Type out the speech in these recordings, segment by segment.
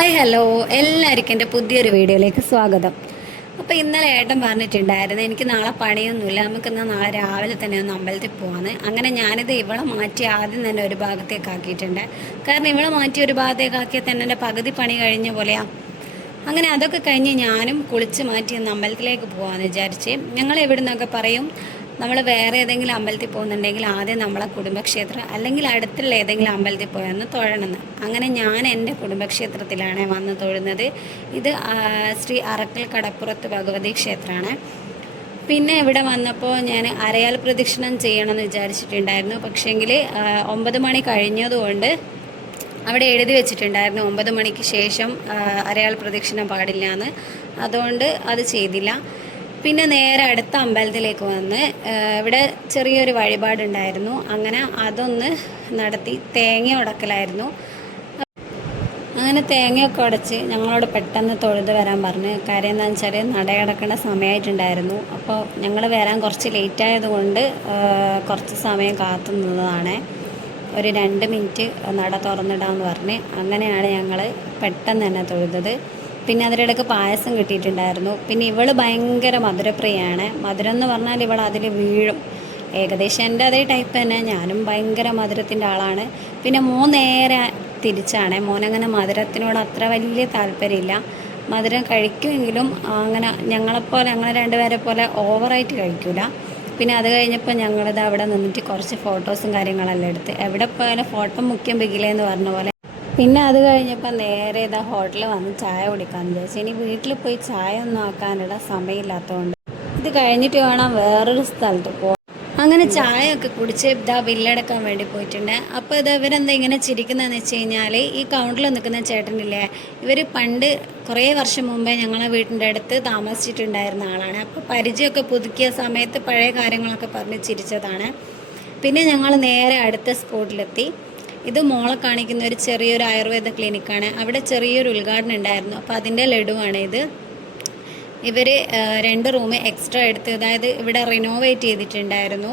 Hi hello എല്ലാവർക്കും എൻ്റെ പുതിയൊരു വീഡിയോയിലേക്ക് സ്വാഗതം. അപ്പോൾ ഇന്നലെ ഏട്ടൻ പറഞ്ഞിട്ടുണ്ടായിരുന്നു എനിക്ക് നാളെ പണിയൊന്നുമില്ല, നമുക്കിന്ന് നാളെ രാവിലെ തന്നെ ഒന്ന് അമ്പലത്തിൽ പോകാമെന്ന്. അങ്ങനെ ഞാനിത് ഇവളെ മാറ്റി ആദ്യം തന്നെ ഒരു ഭാഗത്തേക്ക് ആക്കിയിട്ടുണ്ട്. കാരണം ഇവളെ മാറ്റി ഒരു ഭാഗത്തേക്ക് ആക്കിയാൽ തന്നെ എൻ്റെ പകുതി പണി കഴിഞ്ഞ പോലെയാണ്. അങ്ങനെ അതൊക്കെ കഴിഞ്ഞ് ഞാനും കുളിച്ച് മാറ്റി ഒന്ന് അമ്പലത്തിലേക്ക് പോകാമെന്ന് വിചാരിച്ച്. ഞങ്ങൾ എവിടെ നിന്നൊക്കെ പറയും നമ്മൾ വേറെ ഏതെങ്കിലും അമ്പലത്തിൽ പോകുന്നുണ്ടെങ്കിൽ ആദ്യം നമ്മളെ കുടുംബക്ഷേത്രം അല്ലെങ്കിൽ അടുത്തുള്ള ഏതെങ്കിലും അമ്പലത്തിൽ പോയൊന്ന് തൊഴണമെന്ന്. അങ്ങനെ ഞാൻ എൻ്റെ കുടുംബക്ഷേത്രത്തിലാണ് വന്ന് തൊഴുന്നത്. ഇത് ശ്രീ അറക്കൽ കടപ്പുറത്ത് ഭഗവതി ക്ഷേത്രമാണ്. പിന്നെ ഇവിടെ വന്നപ്പോൾ ഞാൻ അരയാൽ പ്രദക്ഷിണം ചെയ്യണമെന്ന് വിചാരിച്ചിട്ടുണ്ടായിരുന്നു. പക്ഷേങ്കിൽ 9 മണി കഴിഞ്ഞതുകൊണ്ട് അവിടെ എഴുതി വെച്ചിട്ടുണ്ടായിരുന്നു 9 മണിക്ക് ശേഷം അരയാൽ പ്രദക്ഷിണം പാടില്ല എന്ന്. അതുകൊണ്ട് അത് ചെയ്തില്ല. പിന്നെ നേരെ അടുത്ത അമ്പലത്തിലേക്ക് വന്ന് ഇവിടെ ചെറിയൊരു വഴിപാടുണ്ടായിരുന്നു. അങ്ങനെ അതൊന്ന് നടത്തി തേങ്ങ ഉടക്കലായിരുന്നു. അങ്ങനെ തേങ്ങയൊക്കെ ഉടച്ച് ഞങ്ങളോട് പെട്ടെന്ന് തൊഴുത് വരാൻ പറഞ്ഞ്. കാര്യം എന്താണെന്ന് വെച്ചാൽ നടയടക്കേണ്ട സമയമായിട്ടുണ്ടായിരുന്നു. അപ്പോൾ ഞങ്ങൾ വരാൻ കുറച്ച് ലേറ്റ് ആയതുകൊണ്ട് കുറച്ച് സമയം കാത്തു നിന്നതാണ്. ഒരു 2 മിനിറ്റ് നട തുറന്നിടാമെന്ന് പറഞ്ഞ് അങ്ങനെയാണ് ഞങ്ങൾ പെട്ടെന്ന് തന്നെ തൊഴുതത്. പിന്നെ അതിനിടയ്ക്ക് പായസം കിട്ടിയിട്ടുണ്ടായിരുന്നു. പിന്നെ ഇവള് ഭയങ്കര മധുരപ്രിയയാണ്. മധുരം എന്ന് പറഞ്ഞാൽ ഇവൾ അതിൽ വീഴും. ഏകദേശം എൻ്റെ അതേ ടൈപ്പ് തന്നെ. ഞാനും ഭയങ്കര മധുരത്തിൻ്റെ ആളാണ്. പിന്നെ നേരെ തിരിച്ചാണ്. മോനങ്ങനെ മധുരത്തിനോട് അത്ര വലിയ താല്പര്യമില്ല. മധുരം കഴിക്കുമെങ്കിലും അങ്ങനെ ഞങ്ങളെ രണ്ടുപേരെ പോലെ ഓവറായിട്ട് കഴിക്കില്ല. പിന്നെ അത് കഴിഞ്ഞപ്പോൾ ഞങ്ങളിത് അവിടെ നിന്നിട്ട് കുറച്ച് ഫോട്ടോസും കാര്യങ്ങളെല്ലാം എടുത്ത്. എവിടെ പോയാലും ഫോട്ടോ മുഖ്യം ബിഗിലെന്ന് പറഞ്ഞ പോലെ. പിന്നെ അത് കഴിഞ്ഞപ്പോൾ നേരെ ഇതാ ഹോട്ടലിൽ വന്ന് ചായ കുടിക്കാമെന്ന് വിചാരിച്ചു. ഇനി വീട്ടിൽ പോയി ചായ ഒന്നും ആക്കാനുള്ള സമയമില്ലാത്തതുകൊണ്ട് ഇത് കഴിഞ്ഞിട്ട് വേണം വേറൊരു സ്ഥലത്ത് പോകാൻ. അങ്ങനെ ചായയൊക്കെ കുടിച്ച് ഇതാ ബില്ലടക്കാൻ വേണ്ടി പോയിട്ടുണ്ട്. അപ്പോൾ ഇത് ഇവരെന്താ ഇങ്ങനെ ചിരിക്കുന്നതെന്ന് വെച്ച് കഴിഞ്ഞാൽ ഈ കൗണ്ടറിൽ നിൽക്കുന്ന ചേട്ടനില്ലേ, ഇവർ പണ്ട് കുറേ വർഷം മുമ്പേ ഞങ്ങളെ വീട്ടിൻ്റെ അടുത്ത് താമസിച്ചിട്ടുണ്ടായിരുന്ന ആളാണ്. അപ്പോൾ പരിചയമൊക്കെ പുതുക്കിയ സമയത്ത് പഴയ കാര്യങ്ങളൊക്കെ പറഞ്ഞ് ചിരിച്ചതാണ്. പിന്നെ ഞങ്ങൾ നേരെ അടുത്ത സ്പോട്ടിലെത്തി. ഇത് മോളെ കാണിക്കുന്ന ഒരു ചെറിയൊരു ആയുർവേദ ക്ലിനിക്കാണ്. അവിടെ ചെറിയൊരു ഉദ്ഘാടനം ഉണ്ടായിരുന്നു. അപ്പോൾ അതിൻ്റെ ലഡുവാണ് ഇത്. ഇവർ 2 റൂം എക്സ്ട്രാ എടുത്ത്, അതായത് ഇവിടെ റിനോവേറ്റ് ചെയ്തിട്ടുണ്ടായിരുന്നു.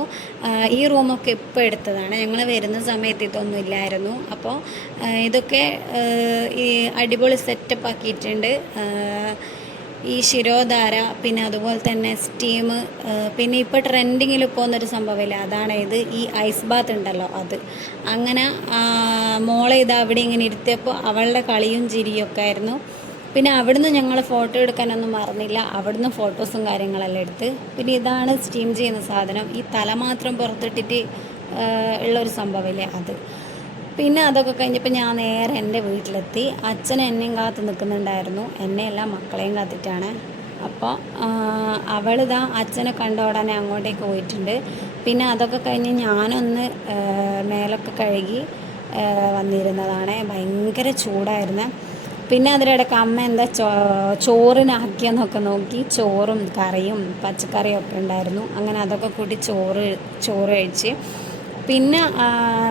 ഈ റൂമൊക്കെ ഇപ്പോൾ എടുത്തതാണ്. ഞങ്ങൾ വരുന്ന സമയത്ത് ഇതൊന്നും ഇല്ലായിരുന്നു. അപ്പോൾ ഇതൊക്കെ ഈ അടിപൊളി സെറ്റപ്പ് ആക്കിയിട്ടുണ്ട്. ഈ ശിരോധാര, പിന്നെ അതുപോലെ തന്നെ സ്റ്റീം, പിന്നെ ഇപ്പോൾ ട്രെൻഡിങ്ങിൽ പോകുന്നൊരു സംഭവമില്ല, അതാണ് ഇത്. ഈ ഐസ് ബാത്ത് ഉണ്ടല്ലോ അത്. അങ്ങനെ മോളെ ഇത് അവിടെ ഇങ്ങനെ ഇരുത്തിയപ്പോൾ അവളുടെ കളിയും ചിരിയും ഒക്കെ ആയിരുന്നു. പിന്നെ അവിടുന്ന് ഞങ്ങൾ ഫോട്ടോ എടുക്കാനൊന്നും മറന്നില്ല. അവിടുന്ന് ഫോട്ടോസും കാര്യങ്ങളെല്ലാം എടുത്ത്. പിന്നെ ഇതാണ് സ്റ്റീം ചെയ്യുന്ന സാധനം. ഈ തല മാത്രം പുറത്തിട്ടിട്ട് ഉള്ളൊരു സംഭവമില്ലേ അത്. പിന്നെ അതൊക്കെ കഴിഞ്ഞപ്പോൾ ഞാൻ നേരെ എൻ്റെ വീട്ടിലെത്തി. അച്ഛൻ എന്നെയും കാത്ത് നിൽക്കുന്നുണ്ടായിരുന്നു. എന്നെയല്ല, മക്കളെയും കാത്തിട്ടാണ്. അപ്പോൾ അവളിതാ അച്ഛനെ കണ്ട ഉടനെ അങ്ങോട്ടേക്ക് പോയിട്ടുണ്ട്. പിന്നെ അതൊക്കെ കഴിഞ്ഞ് ഞാനൊന്ന് മേലൊക്കെ കഴുകി വന്നിരുന്നതാണ്. ഭയങ്കര ചൂടായിരുന്നു. പിന്നെ അതിനിടയ്ക്ക് അമ്മ എന്താ ചോറിനാക്കിയെന്നൊക്കെ നോക്കി. ചോറും കറിയും പച്ചക്കറിയും ഒക്കെ ഉണ്ടായിരുന്നു. അങ്ങനെ അതൊക്കെ കൂട്ടി ചോറ് കഴിച്ച്. പിന്നെ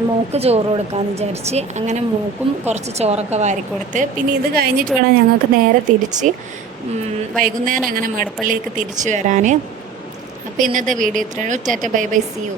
മോക്ക് ചോറ് കൊടുക്കാമെന്ന് വിചാരിച്ച് അങ്ങനെ മോക്കും കുറച്ച് ചോറൊക്കെ വാരിക്കൊടുത്ത്. പിന്നെ ഇത് കഴിഞ്ഞിട്ട് വേണം ഞങ്ങൾക്ക് നേരെ തിരിച്ച് വൈകുന്നേരം അങ്ങനെ മടപ്പള്ളിക്ക് തിരിച്ചു വരാൻ. അപ്പോൾ ഇന്നത്തെ വീഡിയോ ഇത്രയുള്ളൂ. Tata, bye bye, see U.